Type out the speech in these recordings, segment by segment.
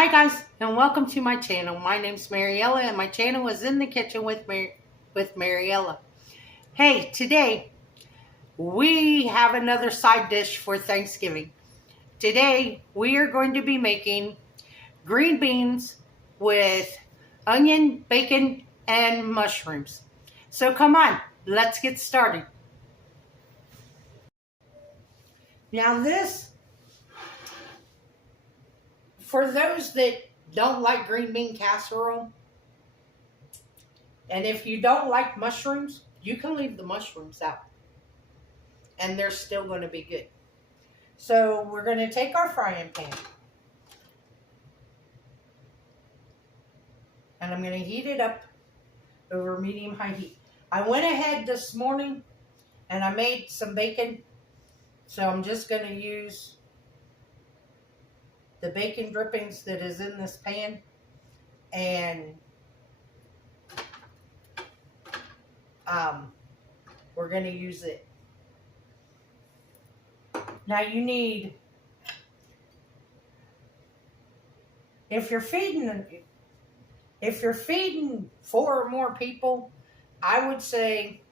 Hi guys, and welcome to my channel. My name's Mariella, and my channel is In the Kitchen with Mariella. Hey, today we have another side dish for Thanksgiving. Today we are going to be making green beans with onion, bacon, and mushrooms. So come on, let's get started. Now this, for those that don't like green bean casserole, and if you don't like mushrooms, you can leave the mushrooms out. And they're still going to be good. So we're going to take our frying pan. And I'm going to heat it up over medium-high heat. I went ahead this morning and I made some bacon. So I'm just going to use the bacon drippings that is in this pan. And we're going to use it. Now you need, if you're feeding 4 or more people, I would say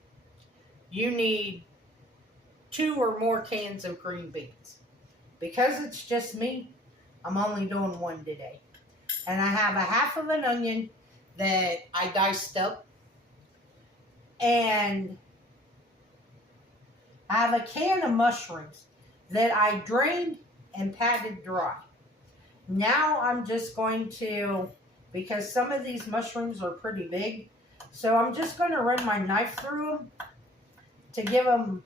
you need 2 or more cans of green beans. Because it's just me, I'm only doing 1 today. And I have a half of an onion that I diced up. And I have a can of mushrooms that I drained and patted dry. Now I'm just going to, because some of these mushrooms are pretty big, so I'm just going to run my knife through them to give them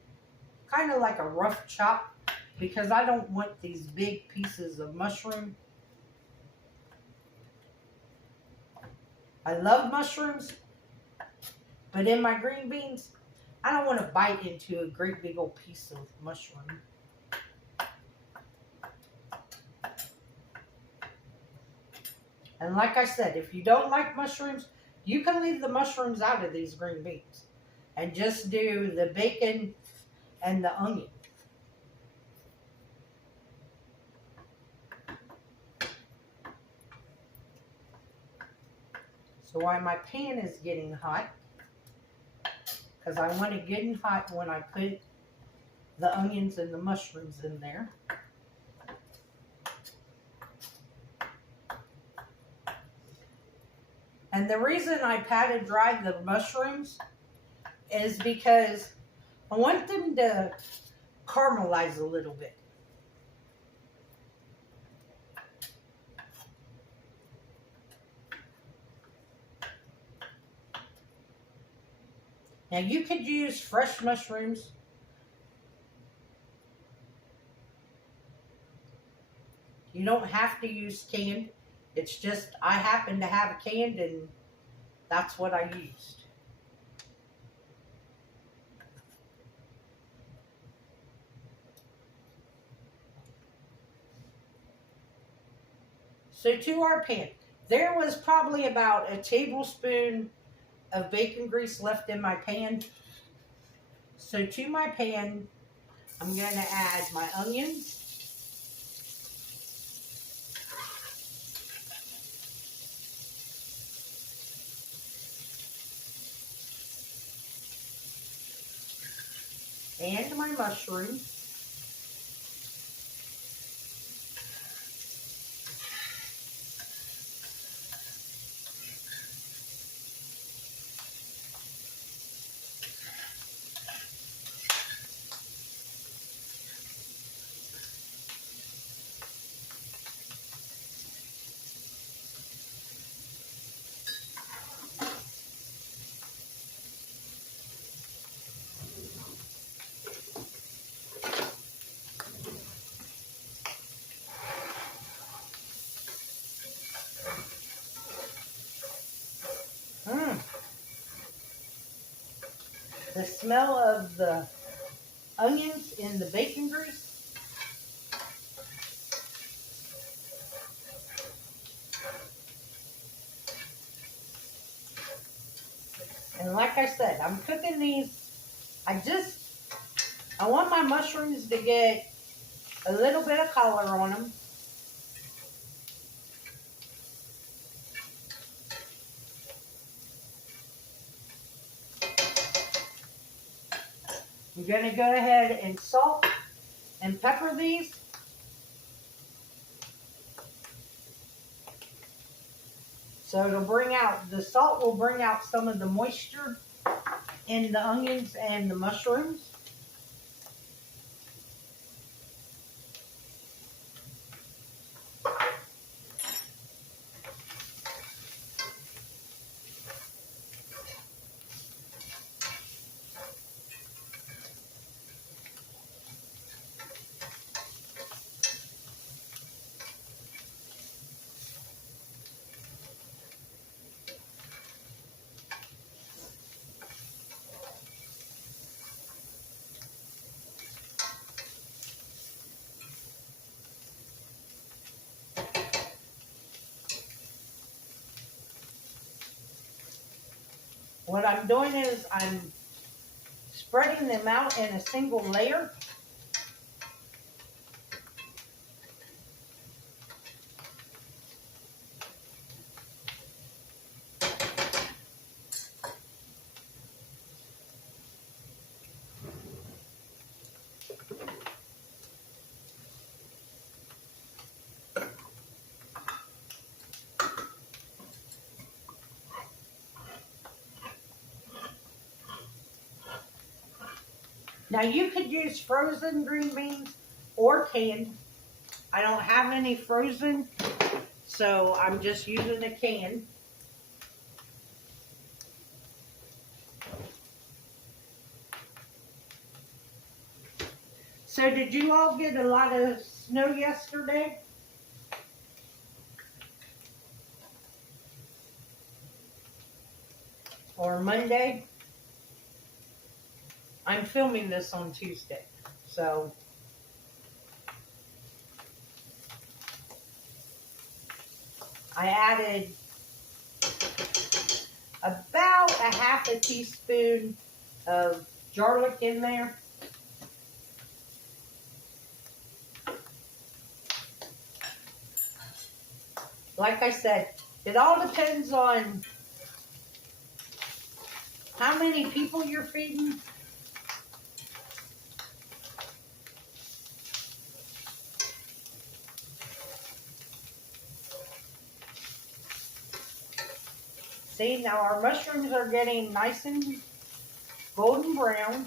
kind of like a rough chop, because I don't want these big pieces of mushroom. I love mushrooms, but in my green beans, I don't want to bite into a great big old piece of mushroom. And like I said, if you don't like mushrooms, you can leave the mushrooms out of these green beans and just do the bacon and the onion. So while my pan is getting hot, because I want it getting hot when I put the onions and the mushrooms in there. And the reason I patted dry the mushrooms is because I want them to caramelize a little bit. Now you could use fresh mushrooms. You don't have to use canned. It's just I happen to have a canned and that's what I used. So to our pan, there was probably about a tablespoon of bacon grease left in my pan. So to my pan, I'm going to add my onions. And my mushrooms. The smell of the onions in the bacon grease. And like I said, I'm cooking these. I want my mushrooms to get a little bit of color on them. I'm going to go ahead and salt and pepper these. So it'll bring out, the salt will bring out some of the moisture in the onions and the mushrooms. What I'm doing is I'm spreading them out in a single layer. Now you could use frozen green beans or canned. I don't have any frozen, so I'm just using a can. So did you all get a lot of snow yesterday? Or Monday? I'm filming this on Tuesday, so I added about a half a teaspoon of garlic in there. Like I said, it all depends on how many people you're feeding. See, now our mushrooms are getting nice and golden brown.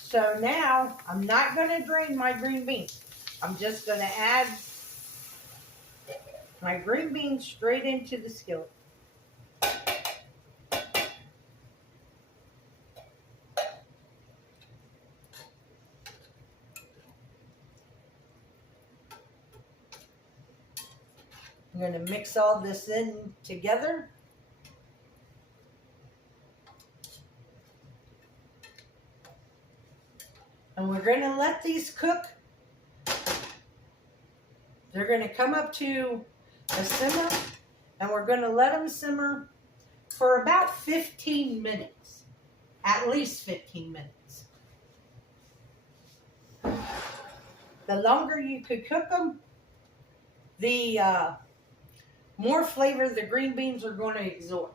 So now I'm not going to drain my green beans. I'm just going to add my green beans straight into the skillet. I'm going to mix all this in together. And we're going to let these cook. They're going to come up to a simmer, and we're going to let them simmer for about 15 minutes. At least 15 minutes. The longer you could cook them, the more flavor the green beans are going to absorb.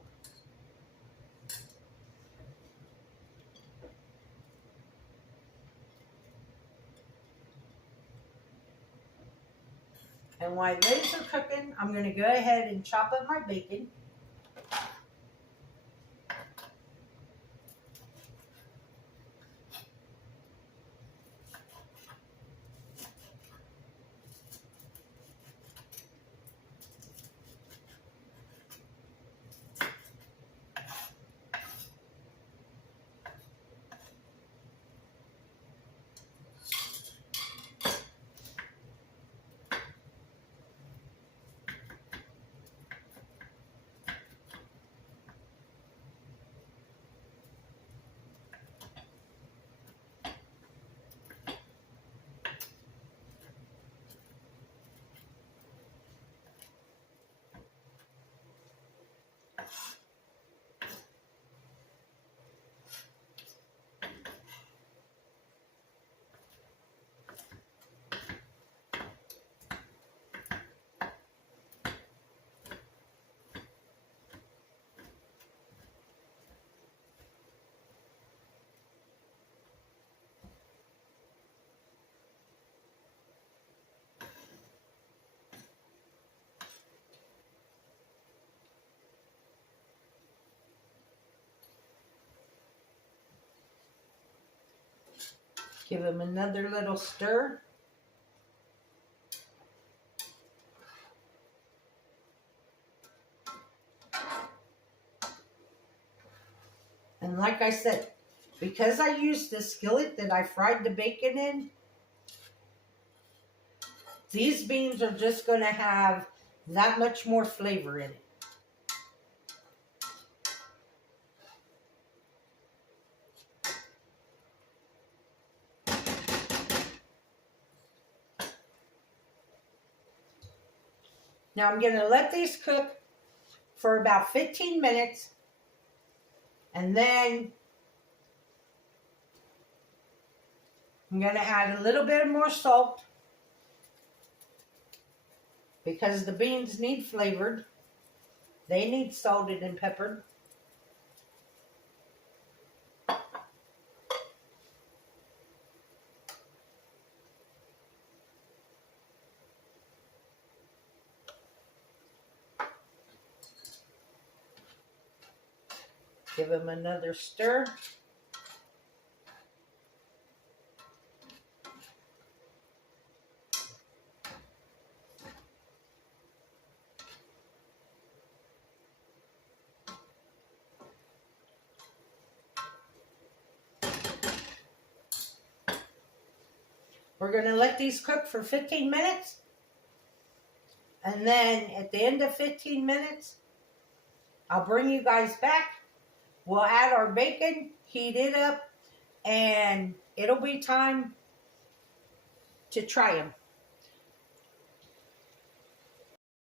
And while those are cooking, I'm going to go ahead and chop up my bacon. Give them another little stir. And like I said, because I used the skillet that I fried the bacon in, these beans are just going to have that much more flavor in it. Now I'm going to let these cook for about 15 minutes. And then I'm going to add a little bit more salt because the beans need flavored. They need salted and peppered. Give them another stir. We're going to let these cook for 15 minutes. And then at the end of 15 minutes, I'll bring you guys back. We'll add our bacon, heat it up, and it'll be time to try them.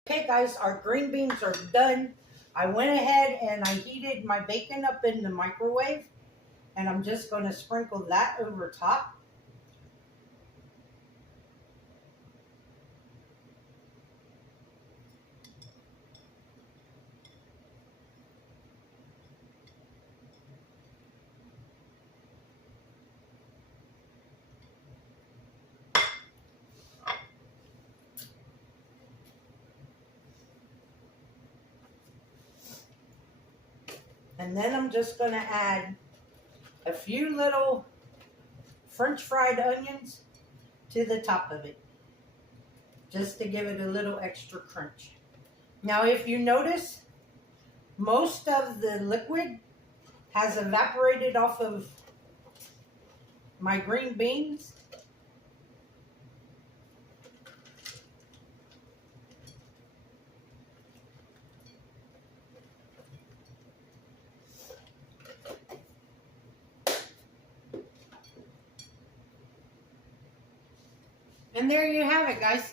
Okay guys, our green beans are done. I went ahead and I heated my bacon up in the microwave, and I'm just going to sprinkle that over top. And then I'm just going to add a few little French fried onions to the top of it, just to give it a little extra crunch. Now, if you notice, most of the liquid has evaporated off of my green beans. And there you have it, guys.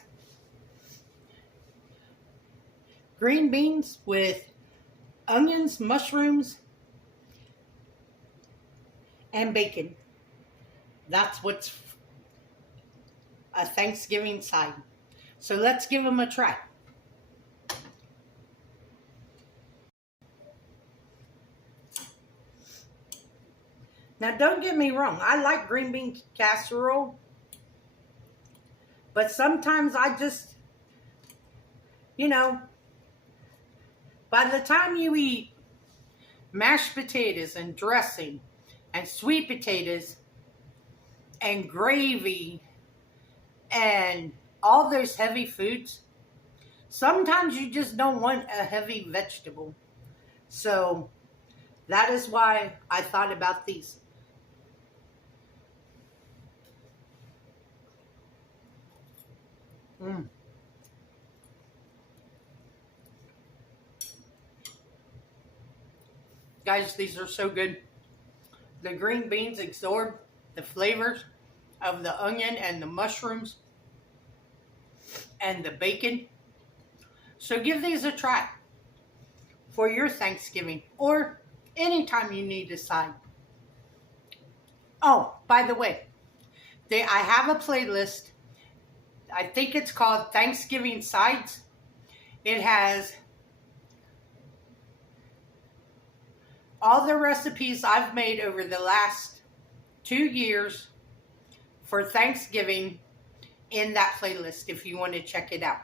Green beans with onions, mushrooms, and bacon. That's what's a Thanksgiving side. So let's give them a try. Now, don't get me wrong. I like green bean casserole. But sometimes I just, by the time you eat mashed potatoes and dressing and sweet potatoes and gravy and all those heavy foods, sometimes you just don't want a heavy vegetable. So that is why I thought about these. Guys, these are so good. The green beans absorb the flavors of the onion and the mushrooms and the bacon. So give these a try for your Thanksgiving or anytime you need a side. Oh, by the way, I have a playlist. I think it's called Thanksgiving Sides. It has all the recipes I've made over the last 2 years for Thanksgiving in that playlist if you want to check it out.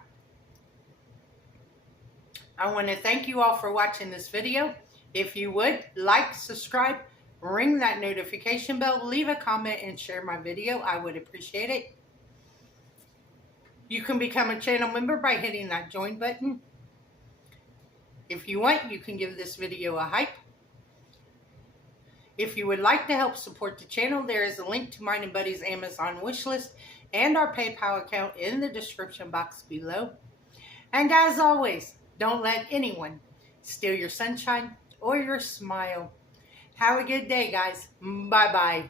I want to thank you all for watching this video. If you would, like, subscribe, ring that notification bell, leave a comment, and share my video. I would appreciate it. You can become a channel member by hitting that join button. If you want, you can give this video a hype. If you would like to help support the channel, there is a link to mine and Buddy's Amazon wishlist and our PayPal account in the description box below. And as always, don't let anyone steal your sunshine or your smile. Have a good day, guys. Bye-bye.